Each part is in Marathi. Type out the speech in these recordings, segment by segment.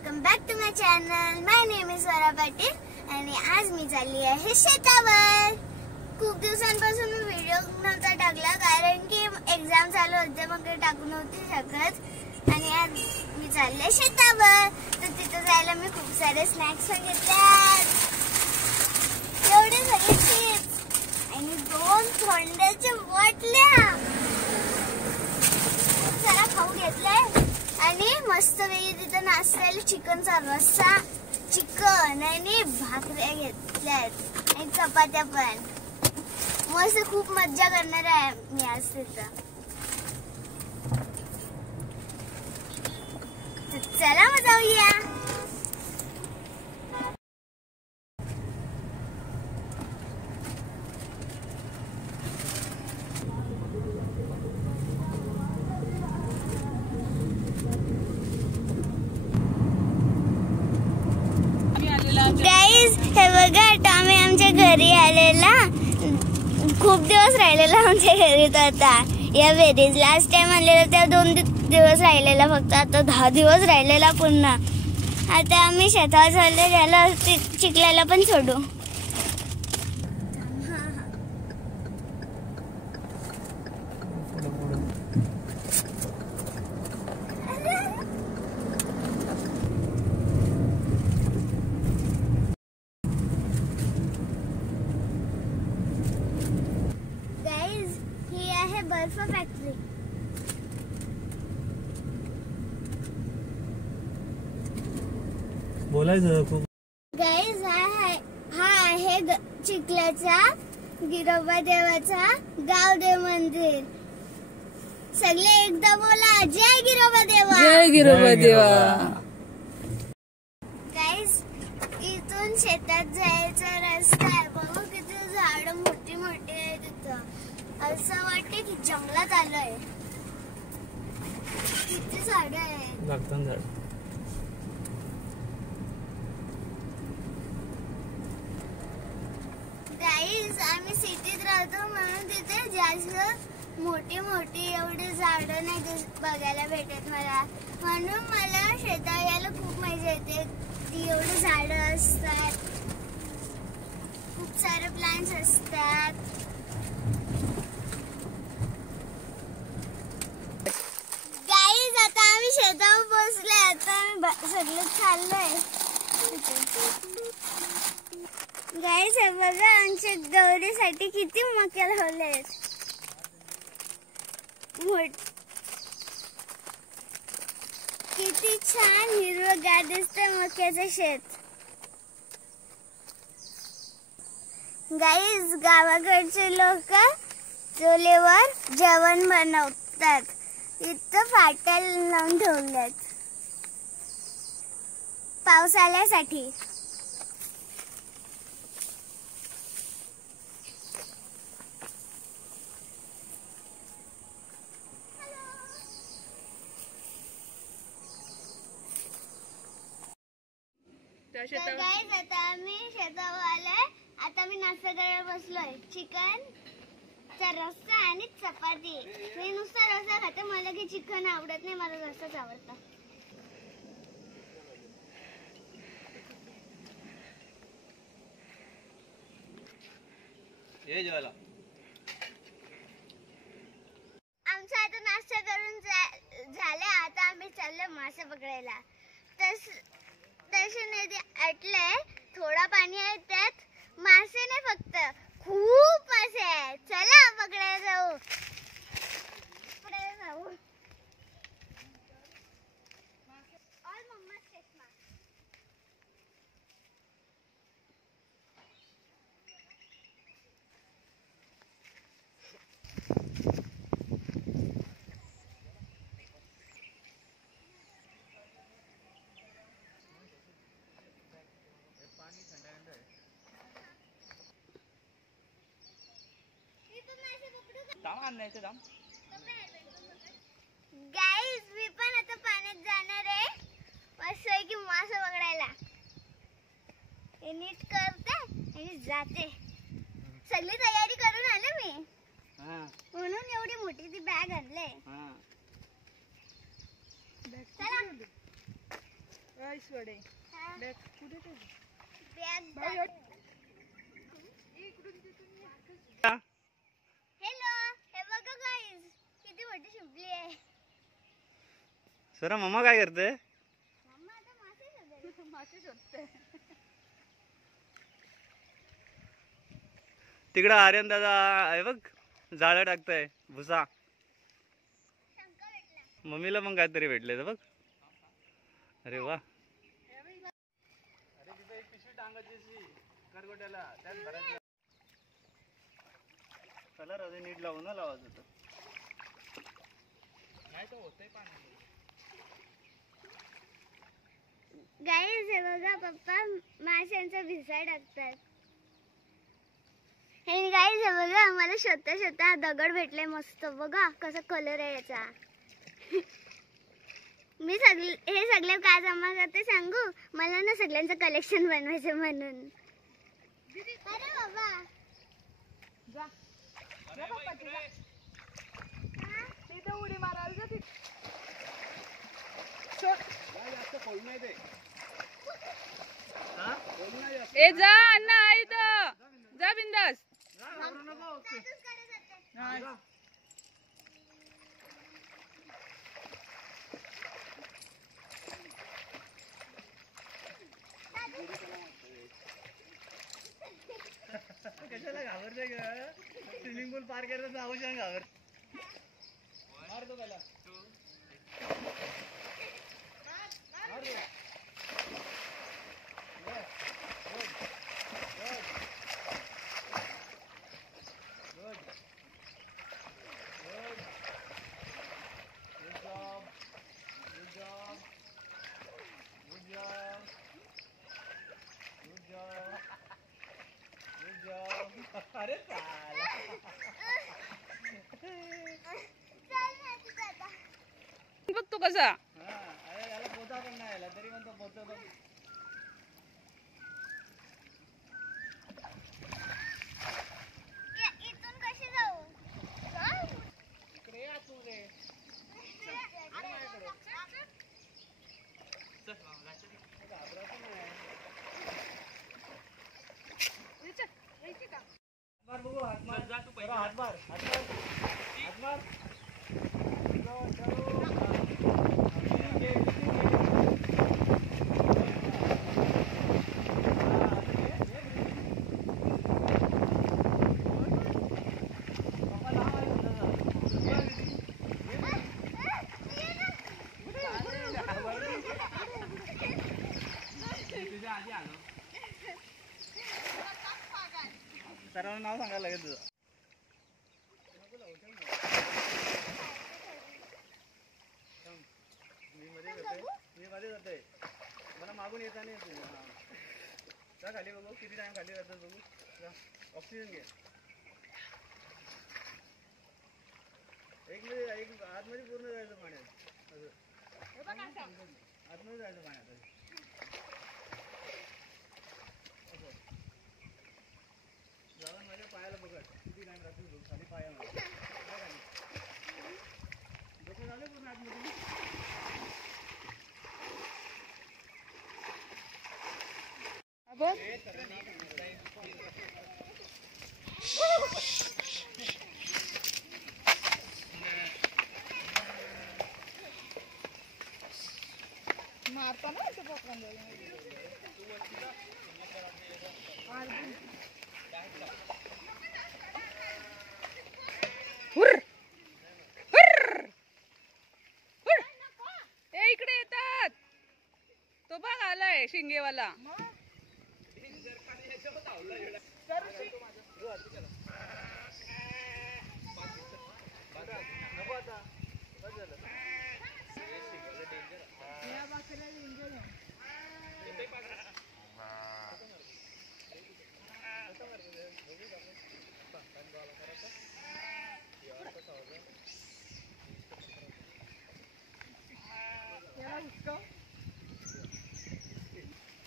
Welcome back to my channel. My name is Swara Patil आणि आज मी चालली आहे शेतावर. खूप दिवसांपासून मी व्हिडिओ नव्हता टाकला कारण की एक्झाम चालू होते, मग काही टाकू नव्हती शकत. आणि आज मी चालली आहे शेतावर, तर तिथं जायला मी खूप सारे स्नॅक्स पण घेतल्यात. एवढे सगळे चिप्स आणि 2 थंड्याच्या बाटल्या जरा खाऊ घेतलाय. आणि मस्त वेगळी तिथं नाश्त्याला चिकनचा रस्सा, चिकन आणि भाकऱ्या घेतल्यात आणि चपात्या पण. मस्त खूप मज्जा करणार आहे मी आज तिथं. चला मग जाऊया. गाईज हे बघा, आता आम्ही आमच्या घरी आलेला. खूप दिवस राहिलेला आमच्या घरी. तर आता या वेरीज लास्ट टाइम आलेला त्या 2 दिवस राहिलेला फक्त. आता 10 दिवस राहिलेला पुन्हा. आता आम्ही शेतावर चालले, त्याला चिखलाला पण सोडू. बर्फ फॅक्टरी. बोलायचं खूप. गाईज हा आहे चिखलाचा गिरोबा देवाचा गावदेव मंदिर. सगळे एकदा बोला, जय गिरोबा देवा. जय गिरोबा देवा. गाईज इथून शेतात जायचा रस्ता आहे. बघू किती झाड मोठी मोठी आहे तिथं. असं वाटते की जंगलात आलोय. किती झाड आहेत. लागतात झाड. गाईज आम्ही सिटीत राहतो म्हणून तिथे जास्त मोठी मोठी एवढी झाडं नाही बघायला भेटत मला. म्हणून मला शेतात यायला खूप मजा येते. ती एवढी झाडं असतात, खूप सारे प्लांट्स असतात. शेतावर बसले. आता आम्ही सगळे चाललोय. गाईस हे बघा, आमच्या गौरीसाठी किती मक्या लावलेत. किती छान हिरवंगार दिसतंय मक्याचं शेत. गाईस गावाकडचे लोक चुलीवर जेवण बनवतात. इथं फाटल लावून ठेवल्यात पावसाळ्यासाठी. गाईज आता आम्ही शेतावर आलोय. आता मी नाश्ता करायला बसलोय. चिकन चा रस्सा आणि चपाती. मी नुसता रस्सा खाते, मला की चिकन आवडत नाही, मला रस्साच आवडतं. आमचा आता नाश्ता करून झाला. आता आम्ही चाललोय मासे पकडायला. तसे नदी आटलंय, थोडा पाणी आहे त्यात. मासे नाही फक्त, खूप मासे आहेत. चला पकडायला जाऊ. गाईज मी पण आता पाण्यात जाणार आहे. मस्त आहे की मासे पकडायला. हे नीट करते आणि जाते. सगळी तयारी करून आले मी, म्हणून एवढी मोठी ती बॅग आणले. चला ऐश्वडे हा? बॅग कुठे ठेवली? बॅग भाऊ, हॅलो, हे बघा गाईज, किती मोठी शिपली आहे. सर मम्मा काय करते? मम्मा आता मासे शोधते. मासे शोधते. तिकडं आर्यन दादा आहे बघ, जाळं टाकताय भुसा. शंका भेटला. मम्मीला पण काहीतरी भेटले बघ. अरे वा. अरे तिथे एक पिशवी टांगायची करगोट्याला, त्यात भरायचं. कलर अजून नीट लावून लावायचं होतं. नाही तर होतंय पाणी. गाईज हे बघा, पप्पा माशांचा भिसा टाकतात. हे गाईज हे बघा, आम्हाला शोधता शोधता दगड भेटले मस्त. बघा कसा कलर आहे याचा. मी हे सगळे का जमा करते सांगू? मला ना सगळ्यांचं कलेक्शन बनवायचं म्हणून. अरे बाबा जा जा पप्पा तिला. तिथं उडी मारायला जा तिथे. जास्त खोल नाही ते. ए जा अण्णा आहे इथं. जा बिंदास. कशाला घाबरते ग? स्विमिंग पूल पार केलं तर आवश्यक घाबर. मार दो पहिला. मार दो. अरे साला. बघ तू कसा. अरे याला पोचा पण नाही आला तरी म्हणतो पोचवतो. इथून कशी जाऊ? इकडे या तू रे. हात मार बघू, हात मार. हात मार, हात मार, हात मार. सर्वांना नाव सांगायला लागेल तुझं. मी मध्ये जातोय. मला मागून येता नाही येतो. जा खाली बघू किती टाइम खाली राहतात बघू. ऑक्सिजन घे. एक आतमध्ये पूर्ण जायचं पाण्यात. आतमध्ये जायचं पाण्यात. जाऊन माझ्या पायाला बघत किती टाइम राहतो बघ. खाली पायामध्ये डोकं झालं पूर्ण आतमध्ये. मारता ना ते पकडून. ए इकडे येतात. तो बघ आलाय शिंगेवाला.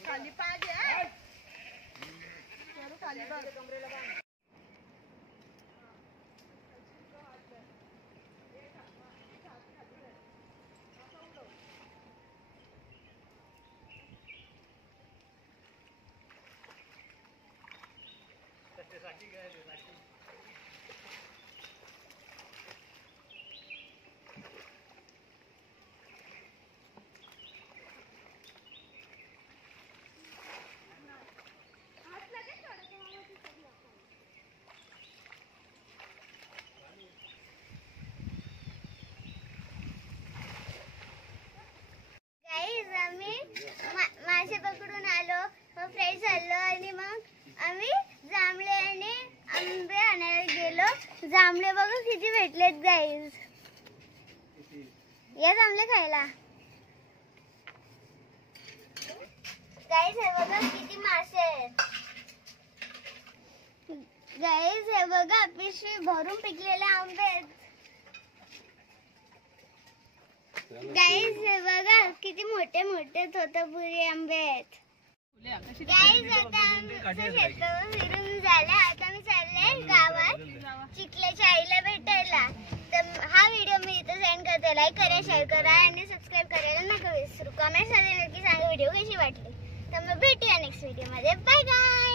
खाली पाहिजे. खाली बघ. आम्ही मासे पकडून आलो, मग फ्रेश झालो आणि मग आम्ही जांभळे आणि आंबे आणायला गेलो. जांभळे बघा किती भेटलेत गाईज. या जांभळे खायला. गाईज हे बघा किती मासे आहेत. गाईज हे बघा पिशवी भरून पिकलेले आंबे आहेत. गाईज हे बघा किती मोठे मोठे तोतापुरी आंबे आहेत. गाईज आता आमचं शेतावर फिरून झालं. आता मी चालले गावात चिखल्याच्या आईला भेटायला. तर हा व्हिडिओ मी इथं सेंड करते. लाईक करा, शेअर करा आणि सबस्क्राईब करायला नका विसरू. कमेंट्स मध्ये नक्की सांगा व्हिडिओ कशी वाटली. तर मग भेटूया नेक्स्ट व्हिडिओ मध्ये. Bye bye.